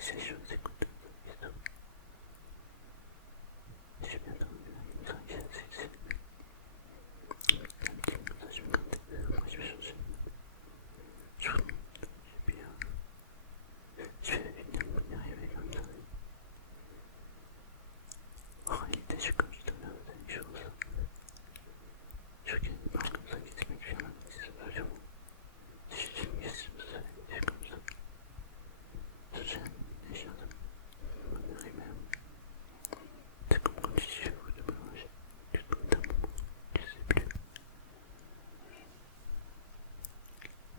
Ces choses écoutées. J'ai bien entendu une ça, je me comptais. Moi, je vais changer. Je vais bien. Je vais évidemment y arriver comme ça. En réalité, je suis comme je te l'ai fait une chose. Je regarde une parle comme ça, qu'est-ce que tu fais là? C'est pas violent. Si je dis une question, c'est comme ça. J'ai des choses. On arrive même. C'est comme quand tu suis au de manger. Tu te donnes un moment. Tu sais plus.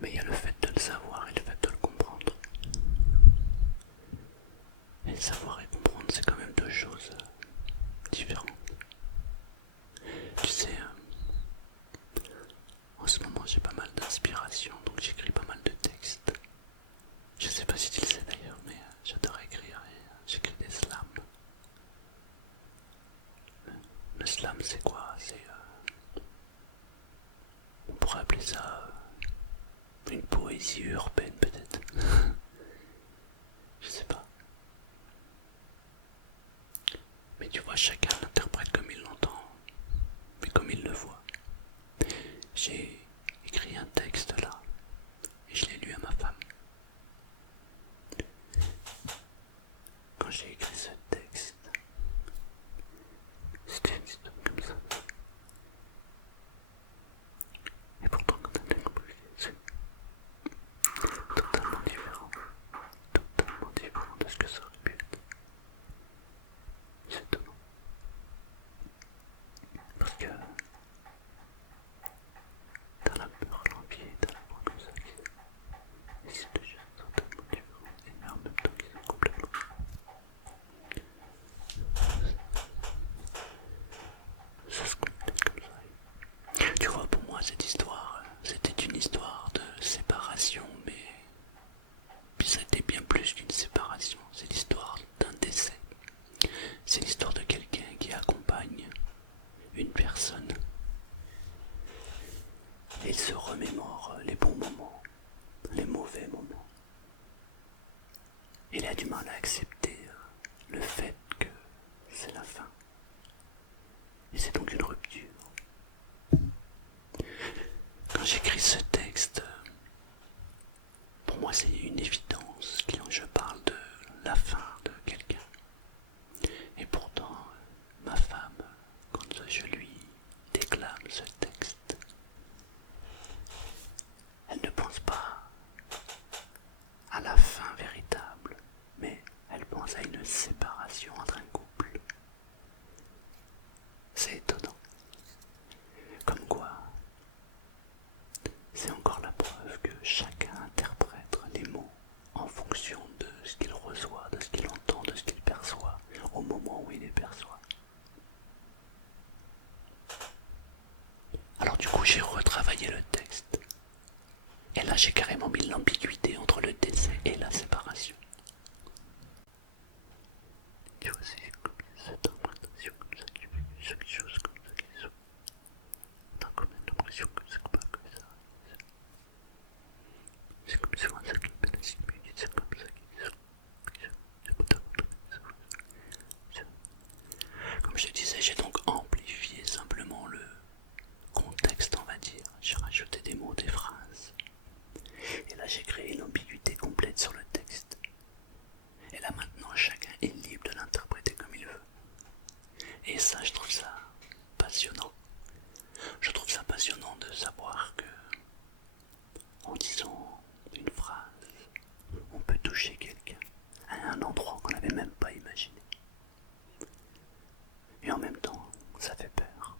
Mais il y a le fait de le savoir et le fait de le comprendre. Et savoir et comprendre, c'est quand même deux choses différentes. Tu sais, en ce moment j'ai pas mal d'inspiration, donc j'écris pas mal de textes. Je sais pas si tu le sais d'ailleurs, mais j'adore écrire et j'écris des slams. Le slam c'est quoi? On pourrait appeler ça une poésie urbaine peut-être. Je sais pas. Mais tu vois, chacun l'interprète comme il l'entend, mais comme il le voit. J'ai écrit un texte là, et je l'ai lu à ma femme. Quand j'ai écrit ce texte, c'était une histoire comme ça. Et pourtant, quand elle l'a compris, c'est totalement différent. Totalement différent de ce que ça aurait pu être. C'est étonnant. Parce que t'as la peur, l'envie, t'as la voix comme ça. Et c'est deux choses totalement différentes. Et en même temps, qui sont complètement. Ça se complète comme ça. Tu vois, pour moi, cette histoire, c'était une histoire de séparation, mais puis c'était bien plus qu'une séparation. C'est l'histoire d'un décès. C'est l'histoire de quelqu'un qui accompagne une personne et il se remémore les bons moments, les mauvais moments. Il a du mal à accepter le fait que c'est la fin. Et c'est donc une rupture. Quand j'écris ce texte, pour moi c'est une évidence quand je parle de la fin de quelqu'un. Et pourtant, ma femme, quand je lui déclame ce texte, elle ne pense pas à la fin véritable, mais elle pense à une séparation entre un couple. C'est étonnant. Comme quoi, c'est encore la preuve que chacun interprète les mots en fonction de ce qu'il reçoit, de ce qu'il entend, de ce qu'il perçoit, au moment où il les perçoit. Alors du coup, j'ai retravaillé le texte. Et là, j'ai carrément mis l'ambiguïté entre le décès et la séparation. Tu vois, c'est comme cette interprétation comme ça qui fait que chaque chose comme ça qui sont. On a quand même l'impression que c'est pas comme ça. C'est comme souvent ça qui fait la similitude, c'est comme ça qu'ils sont. Comme je te disais, j'ai donc amplifié simplement le contexte, on va dire. J'ai rajouté des mots, des phrases. Et là, j'ai créé une ambiguïté complète sur le texte. Et là, maintenant, chacun est libre de l'interpréter comme il veut. Et ça, je trouve ça passionnant. Je trouve ça passionnant de savoir que, en disant une phrase, on peut toucher quelqu'un à un endroit qu'on n'avait même pas imaginé. Et en même temps, ça fait peur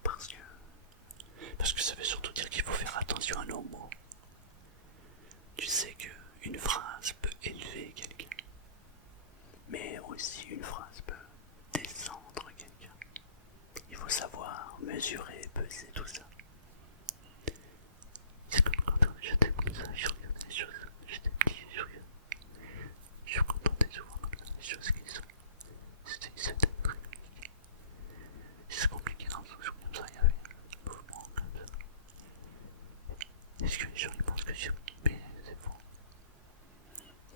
parce que ça veut surtout dire qu'il faut faire attention à nos mots. Tu sais qu'une phrase peut élever quelqu'un, mais aussi une phrase peut descendre quelqu'un. Il faut savoir mesurer, peser tout ça. C'est comme quand j'étais comme ça, je regardais les choses, j'étais petit, je me contentais souvent comme ça, les choses qui sont. C'était très compliqué. C'est compliqué dans le sens où comme ça, il y avait un mouvement comme ça. Est-ce que les gens ils pensent que je suis mais c'est faux.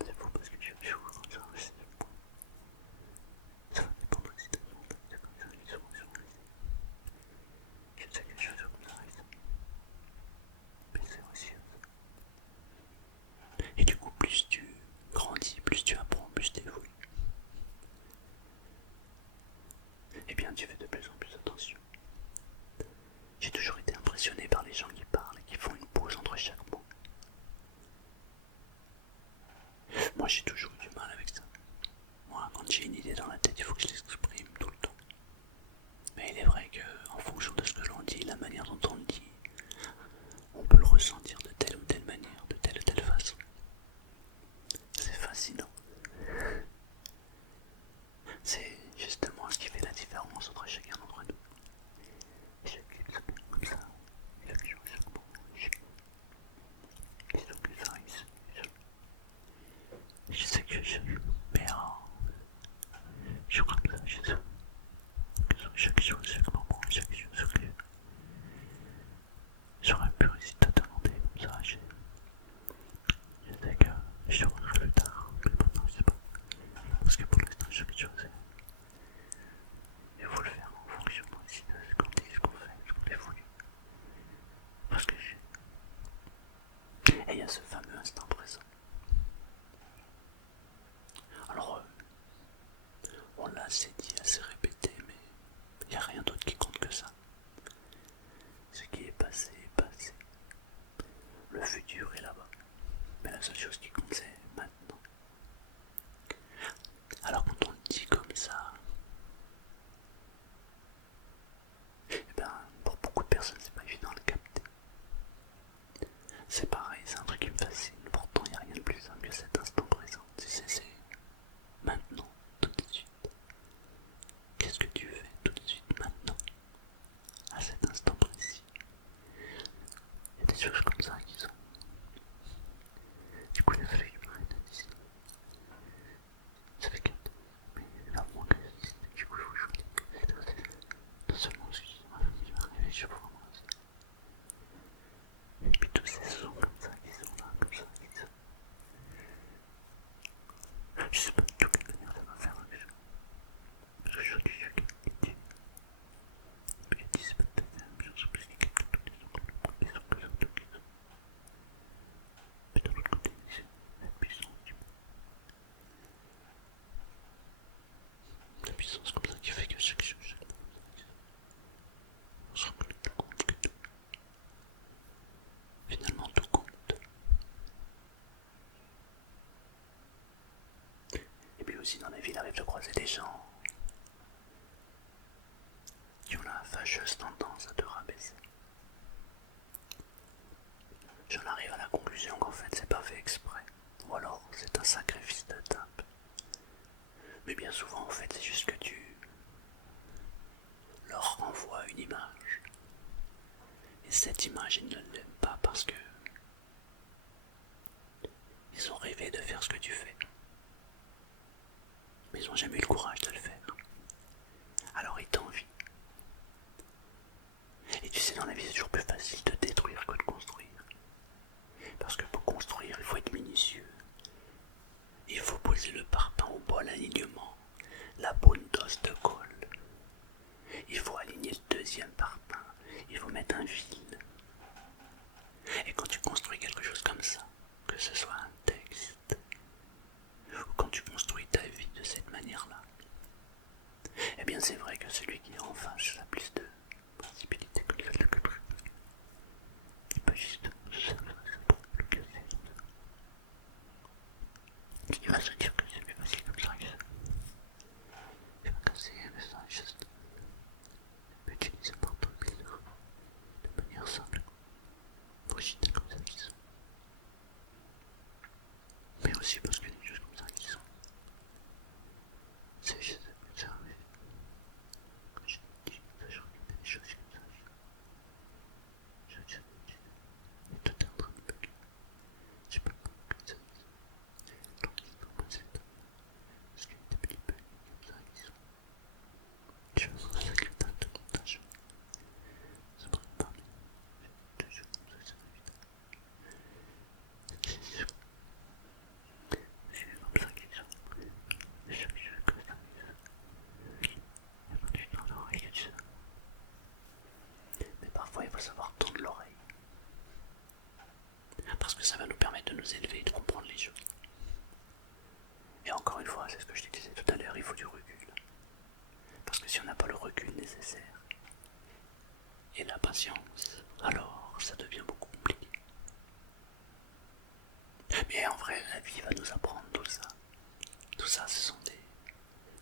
C'est faux parce que je joue comme ça, c'est dans la tête, il faut que je l'exprime tout le temps. Mais il est vrai qu'en fonction de ce que l'on dit, la manière dont on le dit, on peut le ressentir de telle ou telle manière, de telle ou telle façon. C'est fascinant. C'est justement ce qui fait la différence entre chacun d'entre nous. Chacune s'appelle comme ça, chaque jour, chaque moment, je sais que mais je crois que ça, chaque jour, chaque moment, chaque jour, chaque lieu. J'aurais pu réussir à te demander comme ça, je sais que je te regrette plus tard, mais maintenant je sais pas. Parce que pour l'instant, chaque chose, il faut le faire en fonction aussi de ce qu'on dit, ce qu'on fait, ce qu'on évolue. Parce que et il y a ce fameux instant présent. Alors, on l'a assez dit, assez répété, mais il n'y a rien d'autre qui compte que ça. Ce qui est passé est passé. Le futur est là-bas. Mais la seule chose qui compte, c'est maintenant. Alors quand on le dit comme ça, eh ben, pour beaucoup de personnes, c'est pas évident de le capter. C'est pareil, c'est un truc qui me fascine. Pourtant, il n'y a rien de plus simple que cet instant présent. Tu sais, c'est maintenant, tout de suite. Qu'est-ce que tu fais tout de suite, maintenant, à cet instant précis? Il y a des choses comme ça qui sont... Du coup, il a fallu que je m'arrête à 10. Ça fait 4. Mais il va moins que 10. Du coup, il faut que je me dise. Non seulement je vais arriver, je vais pouvoir me rester. Et puis tous ces sons comme ça qui sont là, comme ça, qui sont... Je sais pas du tout quelle manière ça va faire avec ça. Parce que je suis quelqu'un qui dit. Puis il y a 10 peut-être, mais j'en sais plus qui capte tous les sons comme ça, tous les sons. Mais de l'autre côté, c'est la puissance du monde. La puissance comme ça qui fait que chaque chose, on se rend compte que tout, finalement tout compte. Et puis aussi dans la vie, il arrive de croiser des gens qui ont la fâcheuse tendance à te rabaisser. J'en arrive à la conclusion qu'en fait c'est pas fait exprès, ou alors c'est un sacrifice de tape. Mais bien souvent en fait c'est juste que tu leur renvoies une image. Et cette image ils ne l'aiment pas parce que ils ont rêvé de faire ce que tu fais. Mais ils n'ont jamais eu le courage de le faire. Alors ils t'envient. Et tu sais, dans la vie c'est toujours plus facile de détruire que de construire. Parce que pour construire il faut être minutieux. Il faut poser le parpaing au bon alignement, la bonne dose de colle. Il faut aligner le deuxième parpaing, il faut mettre un fil. Et quand tu construis quelque chose comme ça, que ce soit un texte, ou quand tu construis ta vie de cette manière-là,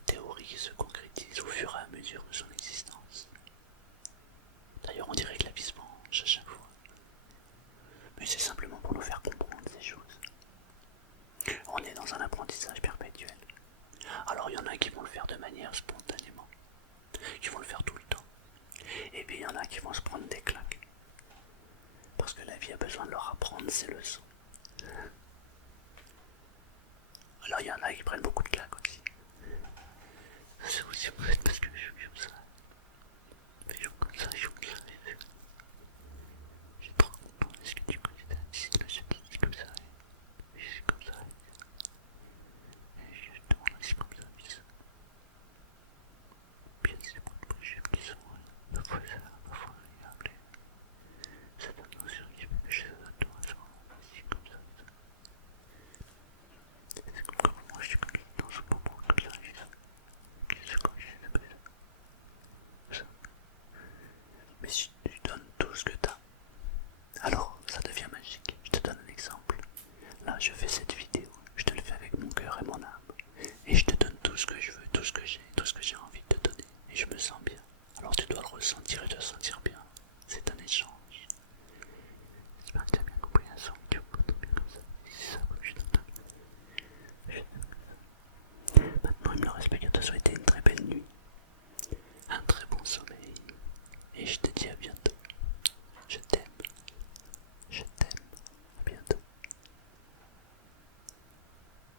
théorie qui se concrétise au fur et à mesure de son existence. D'ailleurs, on dirait que la vie se mange à chaque fois. Mais c'est simplement pour nous faire comprendre ces choses. On est dans un apprentissage perpétuel. Alors il y en a qui vont le faire de manière spontanément, qui vont le faire tout le temps. Et puis il y en a qui vont se prendre des claques. Parce que la vie a besoin de leur apprendre ses leçons. Alors il y en a qui prennent beaucoup de claques aussi. C'est aussi complètement